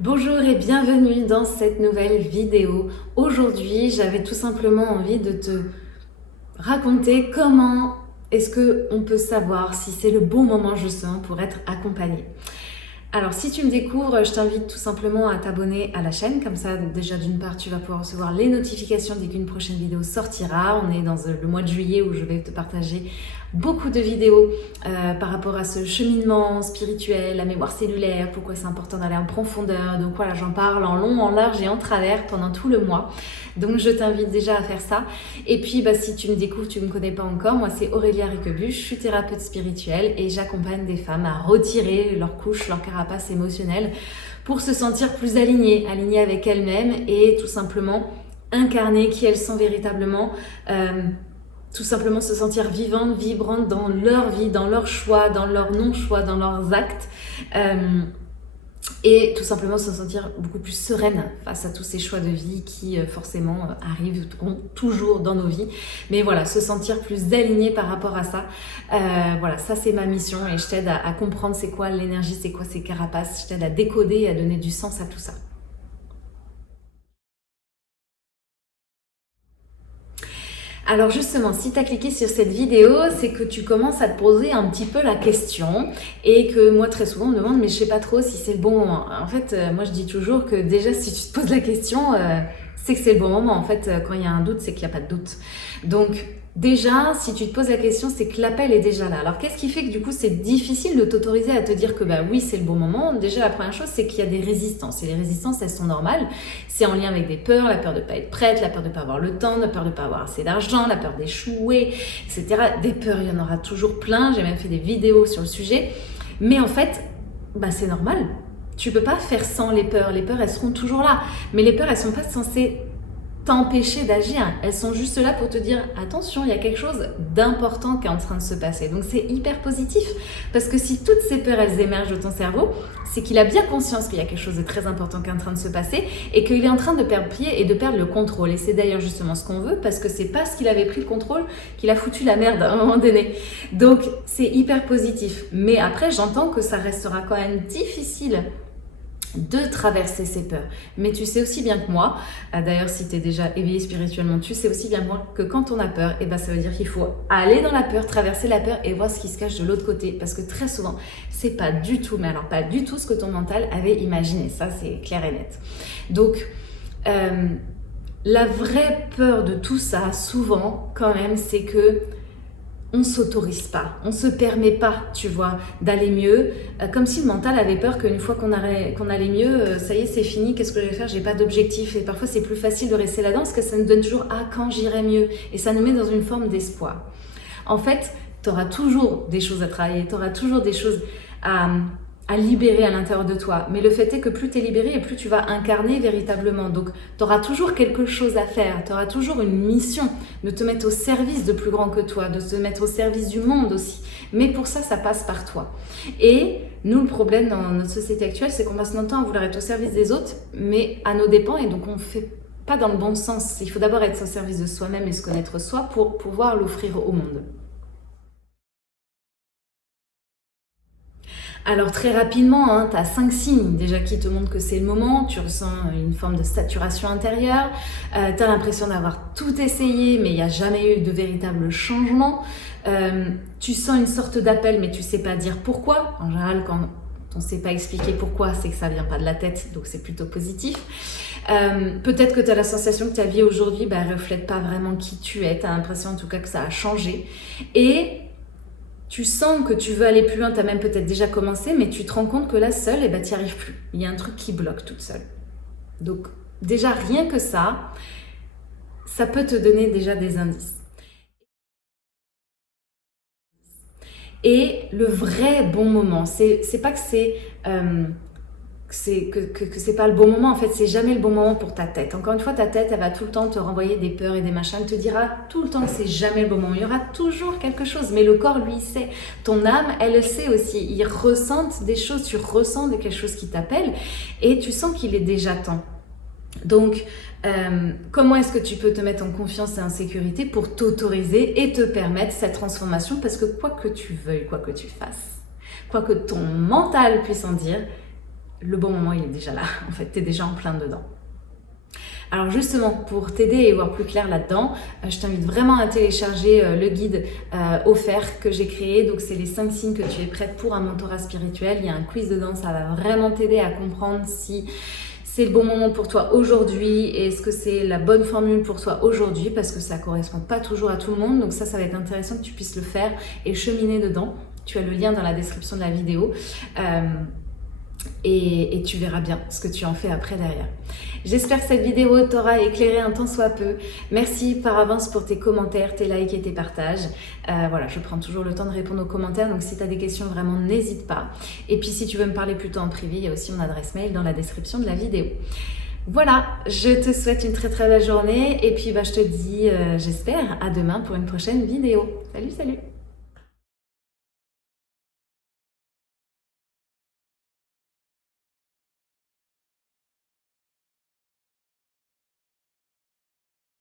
Bonjour et bienvenue dans cette nouvelle vidéo. Aujourd'hui, j'avais tout simplement envie de te raconter comment est-ce qu'on peut savoir si c'est le bon moment justement pour être accompagné. Alors si tu me découvres, je t'invite tout simplement à t'abonner à la chaîne, comme ça déjà d'une part tu vas pouvoir recevoir les notifications dès qu'une prochaine vidéo sortira. On est dans le mois de juillet où je vais te partager beaucoup de vidéos par rapport à ce cheminement spirituel, la mémoire cellulaire, pourquoi c'est important d'aller en profondeur. Donc voilà, j'en parle en long, en large et en travers pendant tout le mois. Donc je t'invite déjà à faire ça. Et puis si tu me découvres, tu ne me connais pas encore, moi c'est Aurélia Riquebuche, je suis thérapeute spirituelle et j'accompagne des femmes à retirer leur couche, leur carapace émotionnelle pour se sentir plus alignées avec elles-mêmes et tout simplement incarner qui elles sont véritablement. Tout simplement se sentir vivantes, vibrantes dans leur vie, dans leurs choix, dans leurs non-choix, dans leurs actes. Et tout simplement se sentir beaucoup plus sereine face à tous ces choix de vie qui forcément arrivent toujours dans nos vies. Mais voilà, se sentir plus aligné par rapport à ça. Voilà, ça c'est ma mission et je t'aide à comprendre c'est quoi l'énergie, c'est quoi ces carapaces. Je t'aide à décoder et à donner du sens à tout ça. Alors justement, si tu as cliqué sur cette vidéo, c'est que tu commences à te poser un petit peu la question et que moi très souvent on me demande mais je sais pas trop si c'est le bon moment. En fait, moi je dis toujours que déjà si tu te poses la question, c'est que c'est le bon moment. En fait, quand il y a un doute, c'est qu'il n'y a pas de doute. Donc déjà, si tu te poses la question, c'est que l'appel est déjà là. Alors, qu'est-ce qui fait que du coup, c'est difficile de t'autoriser à te dire que oui, c'est le bon moment? Déjà, la première chose, c'est qu'il y a des résistances. Et les résistances, elles sont normales. C'est en lien avec des peurs, la peur de ne pas être prête, la peur de ne pas avoir le temps, la peur de ne pas avoir assez d'argent, la peur d'échouer, etc. Des peurs, il y en aura toujours plein. J'ai même fait des vidéos sur le sujet. Mais en fait, c'est normal. Tu peux pas faire sans les peurs. Les peurs, elles seront toujours là. Mais les peurs, elles sont pas censées t'empêcher d'agir. Elles sont juste là pour te dire attention, il y a quelque chose d'important qui est en train de se passer. Donc c'est hyper positif parce que si toutes ces peurs elles émergent de ton cerveau, c'est qu'il a bien conscience qu'il y a quelque chose de très important qui est en train de se passer et qu'il est en train de perdre pied et de perdre le contrôle. Et c'est d'ailleurs justement ce qu'on veut parce que c'est parce qu'il avait pris le contrôle qu'il a foutu la merde à un moment donné. Donc c'est hyper positif. Mais après j'entends que ça restera quand même difficile de traverser ces peurs. Mais tu sais aussi bien que moi, d'ailleurs si tu es déjà éveillé spirituellement, tu sais aussi bien que moi que quand on a peur, ça veut dire qu'il faut aller dans la peur, traverser la peur et voir ce qui se cache de l'autre côté. Parce que très souvent, c'est pas du tout, mais alors pas du tout ce que ton mental avait imaginé. Ça, c'est clair et net. Donc, la vraie peur de tout ça, souvent, quand même, c'est que on s'autorise pas, on se permet pas, tu vois, d'aller mieux, comme si le mental avait peur qu'une fois qu'on allait mieux, ça y est, c'est fini, qu'est-ce que je vais faire, j'ai pas d'objectif. Et parfois c'est plus facile de rester là-dedans parce que ça nous donne toujours quand j'irai mieux, et ça nous met dans une forme d'espoir. En fait, tu auras toujours des choses à travailler, tu auras toujours des choses à libérer à l'intérieur de toi. Mais le fait est que plus tu es libéré et plus tu vas incarner véritablement. Donc, tu auras toujours quelque chose à faire. Tu auras toujours une mission de te mettre au service de plus grand que toi, de te mettre au service du monde aussi. Mais pour ça, ça passe par toi. Et nous, le problème dans notre société actuelle, c'est qu'on passe notre temps à vouloir être au service des autres, mais à nos dépens. Et donc, on ne fait pas dans le bon sens. Il faut d'abord être au service de soi-même et se connaître soi pour pouvoir l'offrir au monde. Alors très rapidement, tu as 5 signes déjà qui te montrent que c'est le moment. Tu ressens une forme de saturation intérieure, tu as l'impression d'avoir tout essayé mais il n'y a jamais eu de véritable changement. Tu sens une sorte d'appel mais tu ne sais pas dire pourquoi. En général, quand on ne sait pas expliquer pourquoi, c'est que ça ne vient pas de la tête, donc c'est plutôt positif. Peut-être que tu as la sensation que ta vie aujourd'hui ne reflète pas vraiment qui tu es. Tu as l'impression en tout cas que ça a changé. Et tu sens que tu veux aller plus loin, tu as même peut-être déjà commencé, mais tu te rends compte que là, seule, tu n'y arrives plus. Il y a un truc qui bloque toute seule. Donc, déjà, rien que ça peut te donner déjà des indices. Et le vrai bon moment, c'est pas que c'est pas le bon moment, en fait c'est jamais le bon moment pour ta tête. Encore une fois, ta tête elle va tout le temps te renvoyer des peurs et des machins, elle te dira tout le temps que c'est jamais le bon moment, il y aura toujours quelque chose, mais le corps lui sait, ton âme elle le sait aussi, il ressent des choses, tu ressens quelque chose qui t'appelle et tu sens qu'il est déjà temps. Donc, comment est-ce que tu peux te mettre en confiance et en sécurité pour t'autoriser et te permettre cette transformation? Parce que quoi que tu veuilles, quoi que tu fasses, quoi que ton mental puisse en dire, le bon moment il est déjà là, en fait, tu es déjà en plein dedans. Alors justement, pour t'aider et voir plus clair là-dedans, je t'invite vraiment à télécharger le guide offert que j'ai créé. Donc c'est les 5 signes que tu es prête pour un mentorat spirituel. Il y a un quiz dedans, ça va vraiment t'aider à comprendre si c'est le bon moment pour toi aujourd'hui et est-ce que c'est la bonne formule pour toi aujourd'hui, parce que ça ne correspond pas toujours à tout le monde. Donc ça va être intéressant que tu puisses le faire et cheminer dedans. Tu as le lien dans la description de la vidéo. Et tu verras bien ce que tu en fais après derrière. J'espère que cette vidéo t'aura éclairé un tant soit peu. Merci par avance pour tes commentaires, tes likes et tes partages. Voilà, je prends toujours le temps de répondre aux commentaires, donc si tu as des questions, vraiment n'hésite pas. Et puis si tu veux me parler plutôt en privé, il y a aussi mon adresse mail dans la description de la vidéo. Voilà, je te souhaite une très très belle journée et puis je te dis, j'espère, à demain pour une prochaine vidéo. Salut, salut!